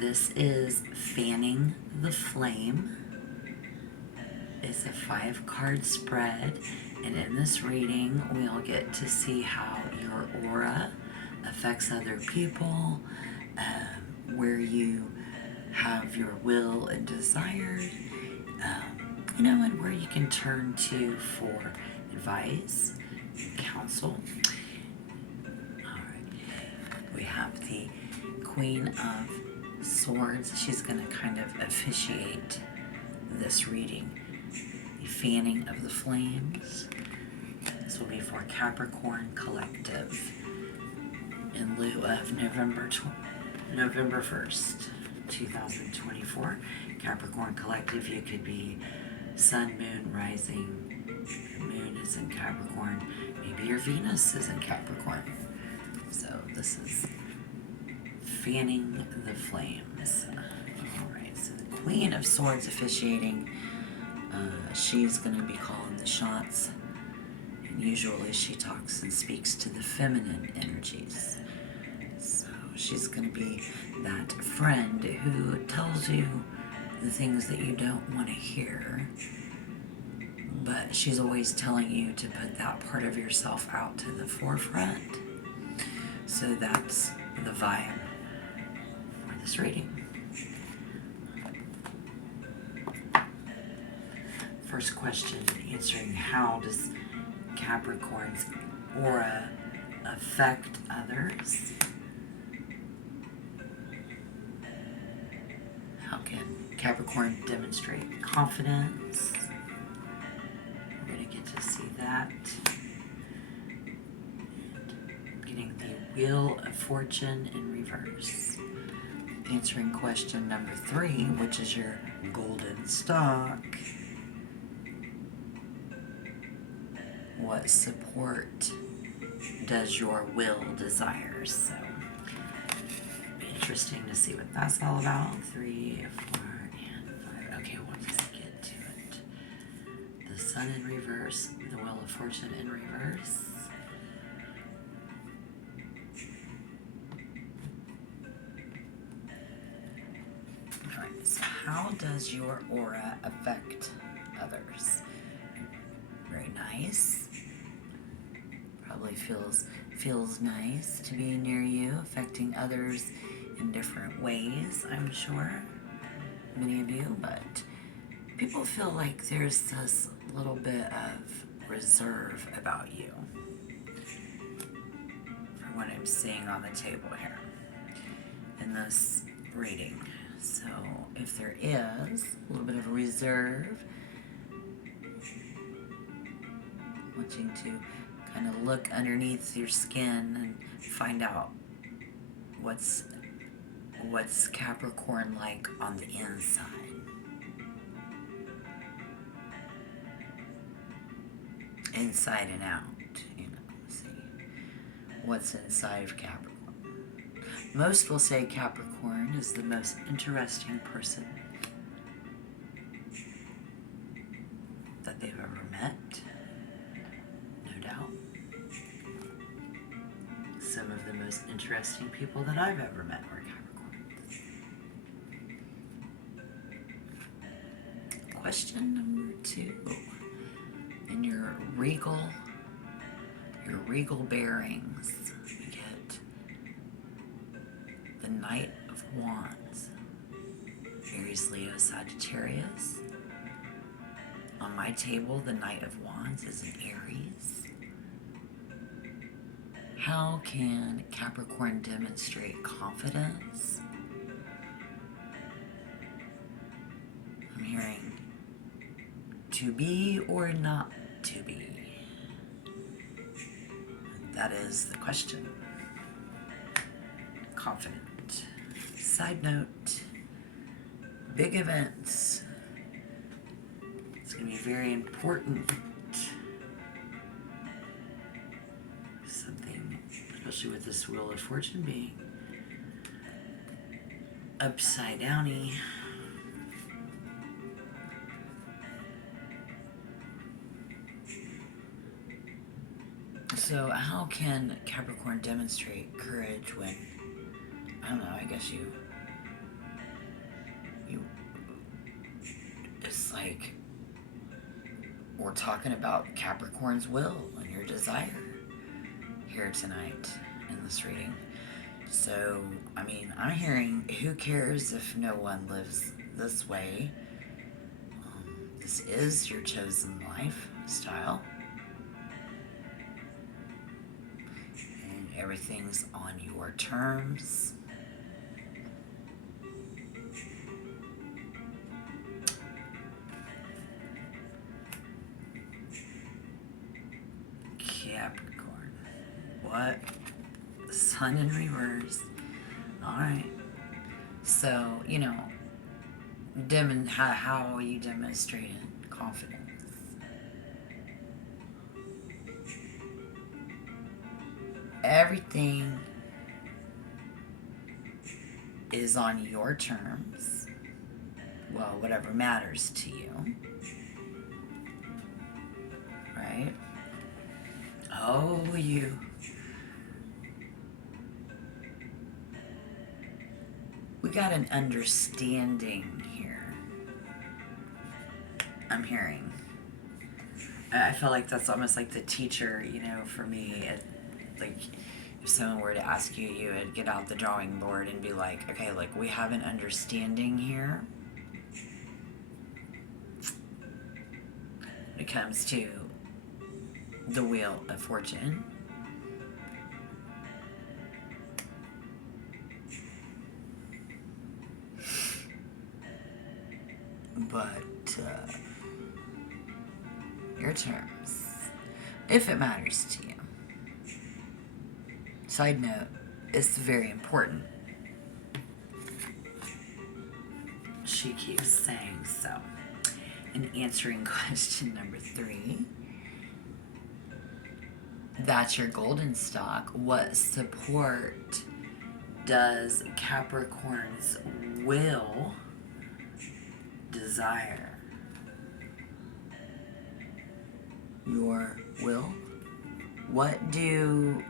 This is Fanning the Flame. It's a 5-card spread, and in this reading, we'll get to see how your aura affects other people, where you have your will and desire, and where you can turn to for advice and counsel. All right, we have the Queen of Swords. She's going to kind of officiate this reading. The Fanning of the Flames. This will be for Capricorn Collective in lieu of November 1st, 2024. Capricorn Collective, you could be Sun, Moon, Rising. Moon is in Capricorn. Maybe your Venus is in Capricorn. So this is Fanning the Flames. Alright, so the Queen of Swords officiating. She's going to be calling the shots. And usually she talks and speaks to the feminine energies. So she's going to be that friend who tells you the things that you don't want to hear. But she's always telling you to put that part of yourself out to the forefront. So that's the vibe for this reading. First question, answering how does Capricorn's aura affect others? How can Capricorn demonstrate confidence? We're going to get to see that. And getting the Wheel of Fortune in reverse. Answering question number 3, which is your golden stock. What support does your will desire? So, it'll be interesting to see what that's all about. 3, 4, and 5. Okay, we'll just get to it. The Sun in reverse, the Wheel of Fortune in reverse. Alright, so how does your aura affect others? Very nice. Probably feels nice to be near you, affecting others in different ways, I'm sure. Many of you, but people feel like there's this little bit of reserve about you, from what I'm seeing on the table here in this reading. So if there is a little bit of a reserve, wanting to kind of look underneath your skin and find out what's Capricorn like on the inside. Inside and out, see what's inside of Capricorn. Most will say Capricorn is the most interesting person that they've ever met. Some of the most interesting people that I've ever met were Capricorns. Question number 2. In your regal bearings, we get the Knight of Wands. Aries, Leo, Sagittarius. On my table, the Knight of Wands is an Aries. How can Capricorn demonstrate confidence? I'm hearing to be or not to be. That is the question. Confident. Side note, big events. It's going to be very important. Especially with this Wheel of Fortune being upside downy. So how can Capricorn demonstrate courage when, I don't know, I guess you like we're talking about Capricorn's will and your desire here tonight in this reading. So, I mean, I'm hearing, who cares if no one lives this way? This is your chosen lifestyle. And everything's on your terms. Capricorn. What? Sun in reverse. Alright. So, you know, how are you demonstrating confidence? Everything is on your terms. Well, whatever matters to you. Right? Oh, we got an understanding here. I'm hearing. I feel like that's almost like the teacher, you know, for me. Like, if someone were to ask you, you would get out the drawing board and be like, okay, like, we have an understanding here. When it comes to the Wheel of Fortune. But your terms, if it matters to you. Side note, it's very important. She keeps saying so. And answering question number 3. That's your golden stock. What support does Capricorn's will desire? Your will? What do you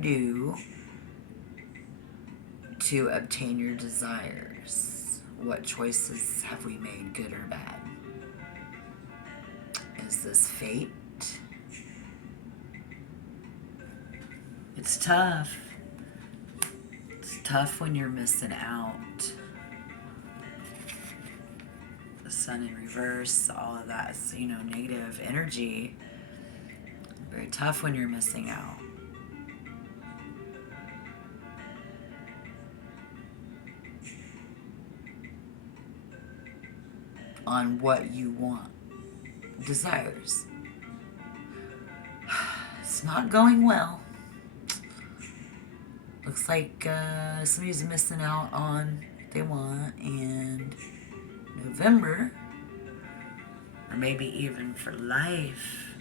do to obtain your desires? What choices have we made, good or bad? Is this fate? It's tough. It's tough when you're missing out. The sun in reverse, all of that, you know, negative energy. Very tough when you're missing out. On what you want. Desires. It's not going well. Looks like somebody's missing out on what they want in November. Or maybe even for life.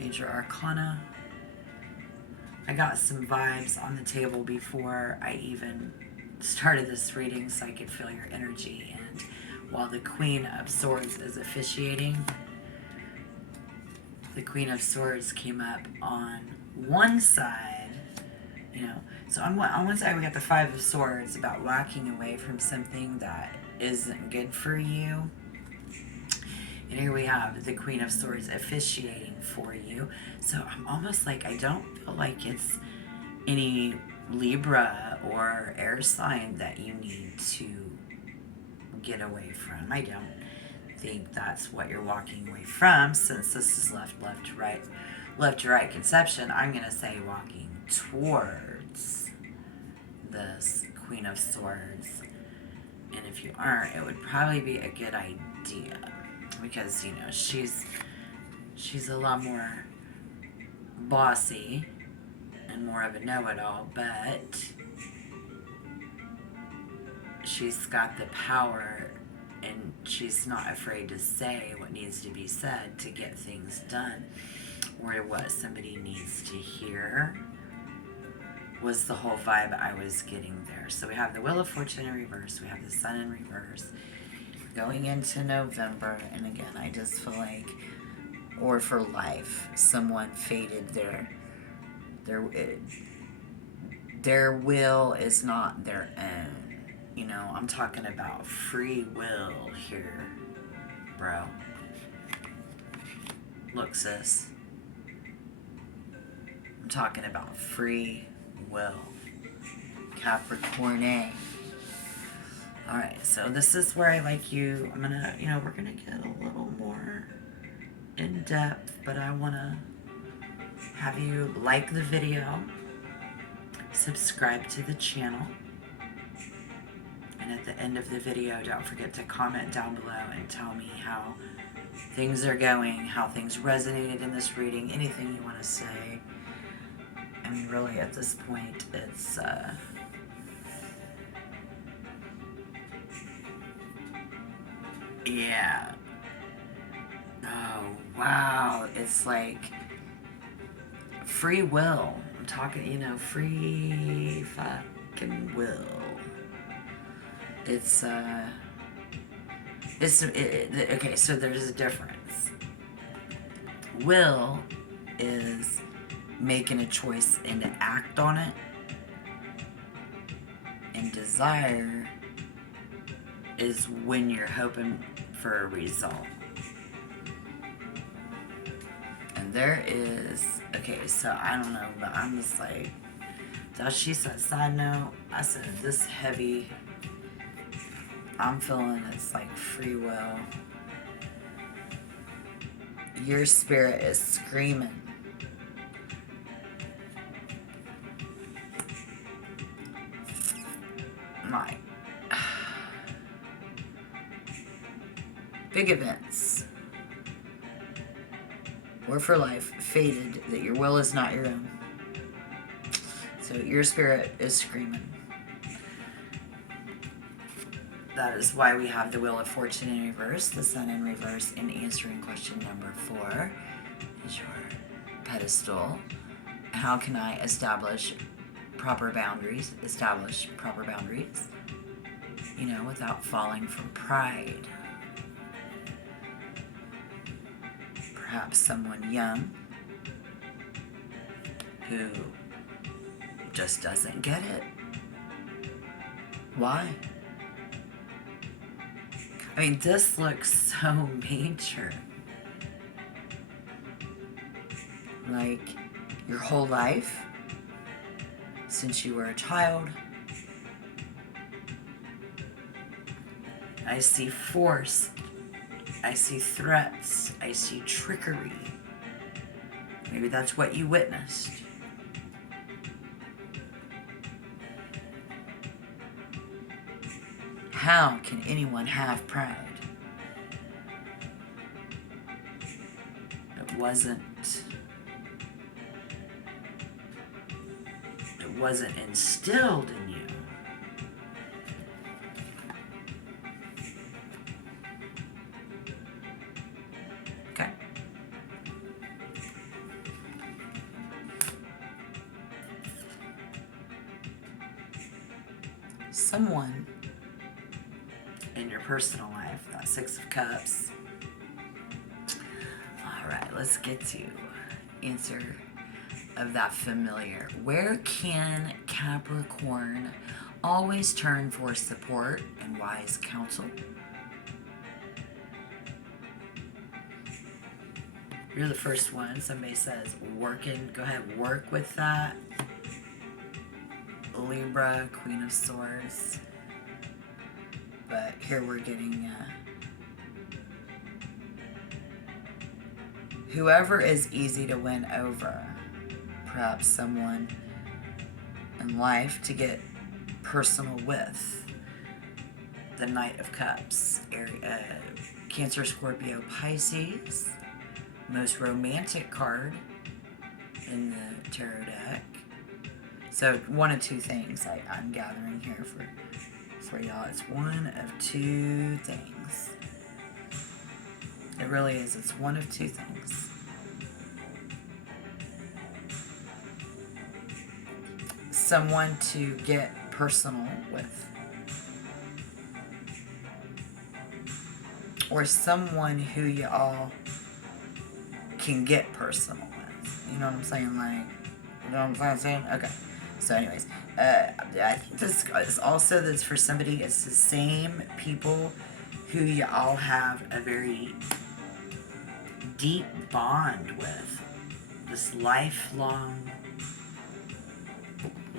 Major Arcana. I got some vibes on the table before I even started this reading so I could feel your energy. And while the Queen of Swords is officiating, the Queen of Swords came up on one side, you know. So on one side we got the Five of Swords about walking away from something that isn't good for you. And here we have the Queen of Swords officiating for you. So I'm almost like, I don't feel like it's any Libra or air sign that you need to get away from. I don't think that's what you're walking away from, since this is left to right conception. I'm going to say walking towards this Queen of Swords. And if you aren't, it would probably be a good idea. Because, you know, she's a lot more bossy and more of a know-it-all, but she's got the power and she's not afraid to say what needs to be said to get things done, or what somebody needs to hear, was the whole vibe I was getting there. So we have the Wheel of Fortune in reverse, we have the Sun in reverse, going into November. And again, I just feel like, or for life, someone fated their their will is not their own. You know, I'm talking about free will here, bro. Look, sis. I'm talking about free will. Capricorn A. Alright, so this is where I like you. I'm gonna, we're gonna get a little more in depth, but I wanna have you like the video, subscribe to the channel, and at the end of the video, don't forget to comment down below and tell me how things are going, how things resonated in this reading, anything you want to say. I mean, really, at this point, it's, yeah. Oh, wow. It's like free will. I'm talking, free fucking will. It's, okay, so there's a difference. Will is making a choice and to act on it. And desire is when you're hoping for a result. And there is, okay, so I don't know, but I'm just like, so she said, side note, I said, this heavy, I'm feeling it's like free will. Your spirit is screaming. Like, big events. Or for life, fated that your will is not your own. So your spirit is screaming. That is why we have the Wheel of Fortune in reverse, the Sun in reverse, and answering question number 4 is your pedestal. How can I establish proper boundaries? Without falling from pride. Perhaps someone young who just doesn't get it. Why? I mean, this looks so major. Like, your whole life, since you were a child, I see force, I see threats, I see trickery. Maybe that's what you witnessed. How can anyone have pride? It wasn't instilled in you. Okay. Someone in your personal life, that 6 of Cups. All right, let's get to answer of that familiar. Where can Capricorn always turn for support and wise counsel? You're the first one. Somebody says working. Go ahead, work with that. Libra, Queen of Swords. But here we're getting whoever is easy to win over. Perhaps someone in life to get personal with. The Knight of Cups. Cancer, Scorpio, Pisces. Most romantic card in the tarot deck. So one of two things I'm gathering here for y'all. It's one of two things. It really is. It's one of two things. Someone to get personal with. Or someone who y'all can get personal with. You know what I'm saying? know what I'm saying? Okay. So anyways, I think this is also that's for somebody. It's the same people who you all have a very deep bond with. This lifelong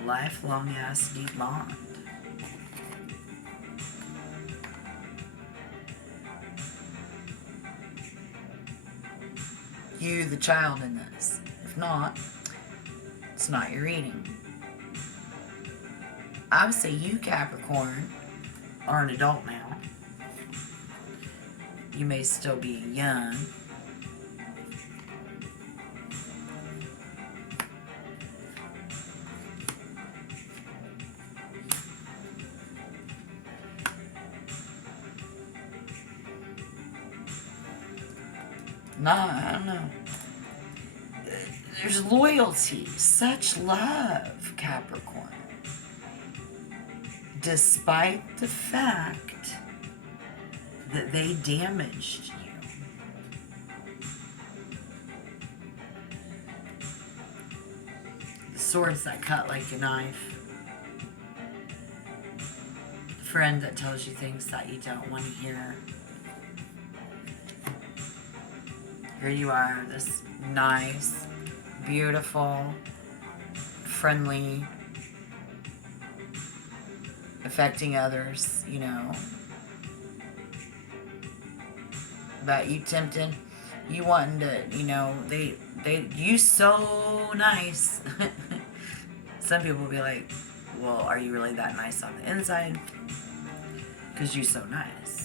ass deep bond. You, the child in this. If not, it's not your reading. I would say you, Capricorn, are an adult now. You may still be young. I don't know. There's loyalty, such love, Capricorn. Despite the fact that they damaged you. The swords that cut like a knife. The friend that tells you things that you don't want to hear. Here you are, this nice, beautiful, friendly, affecting others, you know. But you tempting, you wanting to, you know, you so nice. Some people will be like, well, are you really that nice on the inside? Because you're so nice.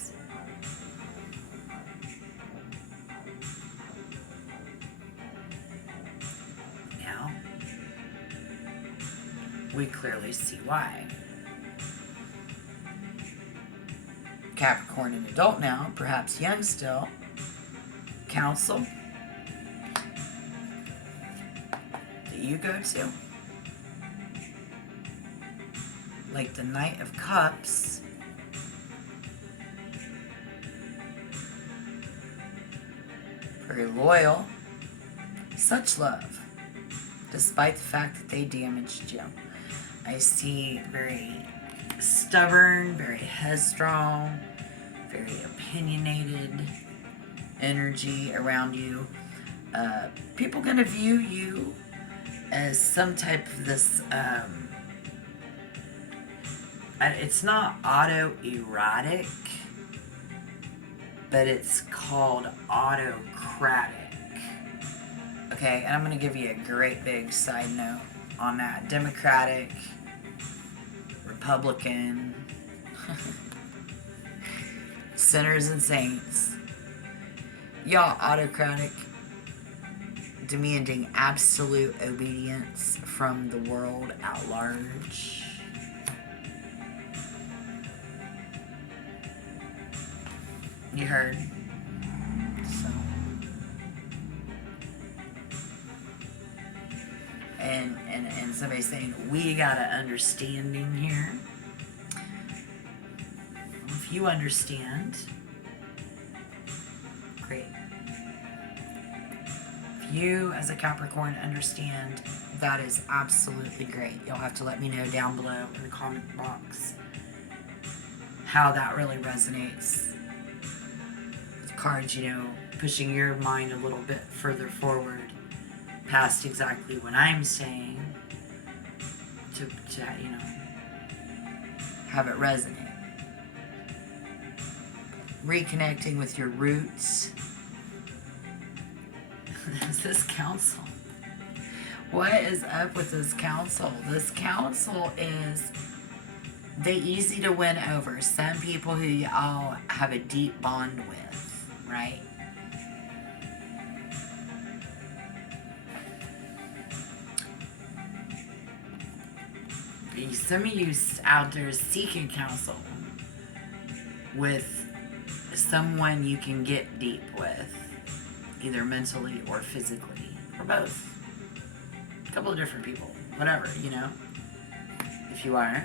We clearly see why. Capricorn, an adult now, perhaps young still. Counsel that you go to. Like the Knight of Cups. Very loyal. Such love. Despite the fact that they damaged you. I see very stubborn, very headstrong, very opinionated energy around you. People going to view you as some type of this, it's not autoerotic, but it's called autocratic. Okay, and I'm going to give you a great big side note on that. Democratic, Republican, sinners and saints. Y'all autocratic, demanding absolute obedience from the world at large. You heard? So. And somebody saying, we got an understanding here. If you understand, great. If you, as a Capricorn, understand, that is absolutely great. You'll have to let me know down below in the comment box how that really resonates. The cards, you know, pushing your mind a little bit further forward past exactly what I'm saying to you know, have it resonate. Reconnecting with your roots. This council. What is up with this council? This council is they easy to win over. Some people who you all have a deep bond with, right? Some of you out there seeking counsel with someone you can get deep with, either mentally or physically, or both. A couple of different people, whatever, you know, if you are.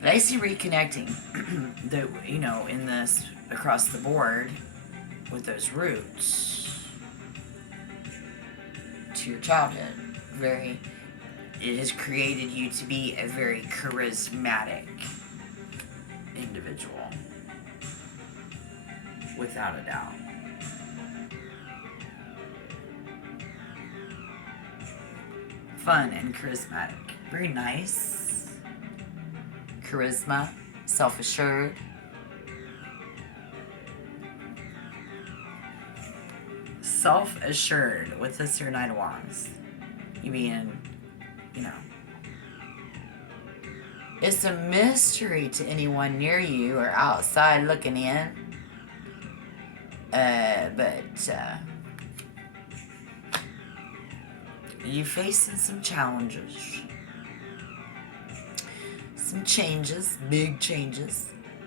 But I see reconnecting, you know, in this across the board with those roots to your childhood. It has created you to be a very charismatic individual. Without a doubt. Fun and charismatic. Very nice. Charisma. Self-assured. Self-assured with this here Knight of Wands. You mean, it's a mystery to anyone near you or outside looking in. But you're facing some challenges. Some changes, big changes.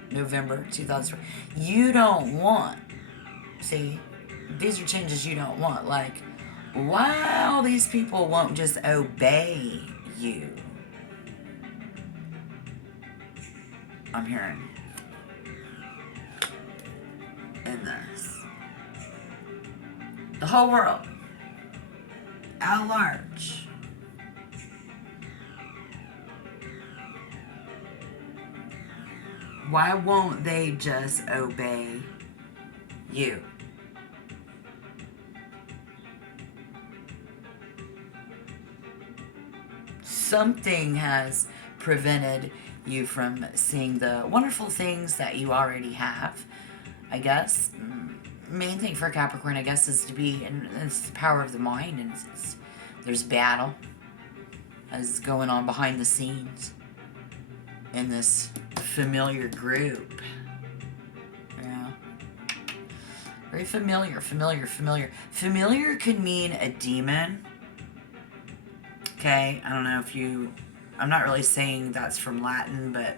November 2003. You don't want, see, these are changes you don't want. Like, why all these people won't just obey you? I'm hearing in this. The whole world, at large. Why won't they just obey you? Something has prevented you from seeing the wonderful things that you already have, I guess. Main thing for Capricorn, I guess, is to be, and it's the power of the mind, and there's battle as going on behind the scenes in this familiar group. Yeah. Very familiar. Familiar could mean a demon. Okay, I don't know if you, I'm not really saying that's from Latin, but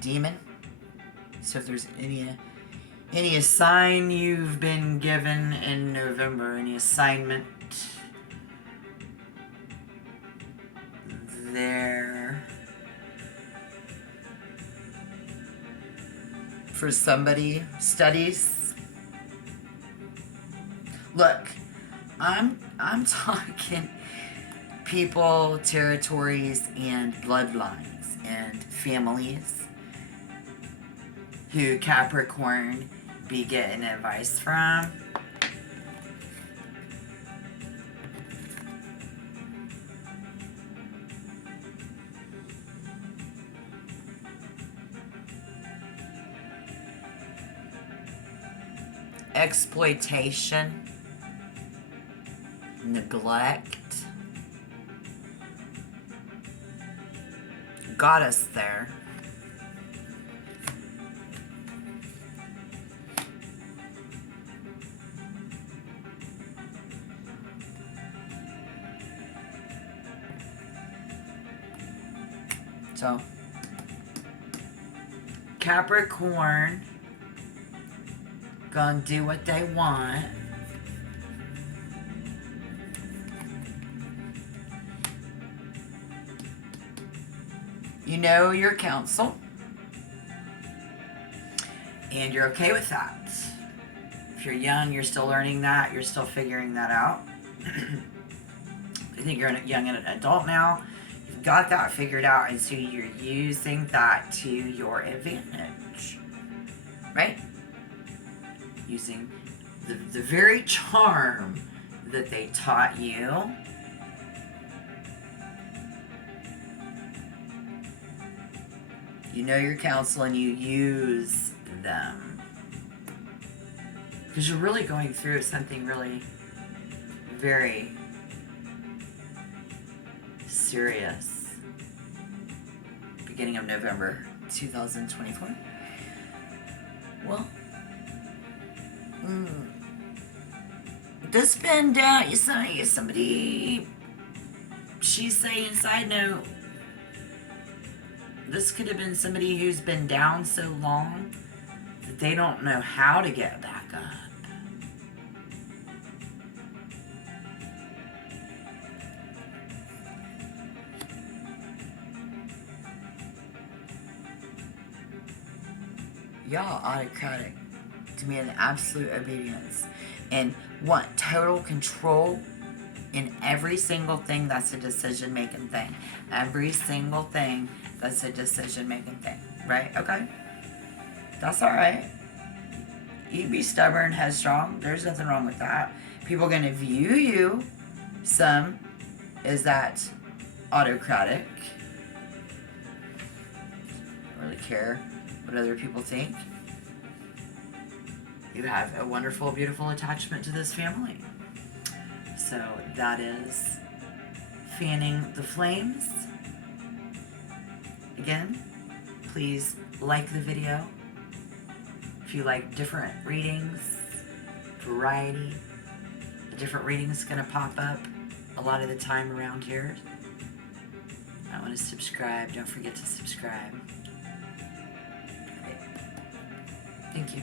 demon. So if there's any sign you've been given in November, any assignment there for somebody, studies. Look, I'm talking people, territories, and bloodlines and families who Capricorn be getting advice from. Exploitation, neglect, got us there. So, Capricorn gonna do what they want. You know your counsel, and you're okay with that. If you're young, you're still learning that, you're still figuring that out. I think you're a young adult now. You've got that figured out, and so you're using that to your advantage, right? Using the very charm that they taught you. You know your counsel and you use them. Because you're really going through something really very serious. Beginning of November 2024. Well, this been down, somebody, she's saying, side note, this could have been somebody who's been down so long that they don't know how to get back up. Y'all autocratic to be in absolute obedience and want total control in every single thing that's a decision-making thing. Every single thing that's a decision-making thing, right? Okay? That's all right. You be stubborn, headstrong. There's nothing wrong with that. People are going to view you, some, is that autocratic. Don't really care what other people think. You have a wonderful, beautiful attachment to this family. So that is fanning the flames. Again, please like the video. If you like different readings, variety, a different reading is going to pop up a lot of the time around here. I want to subscribe. Don't forget to subscribe. Great. Thank you.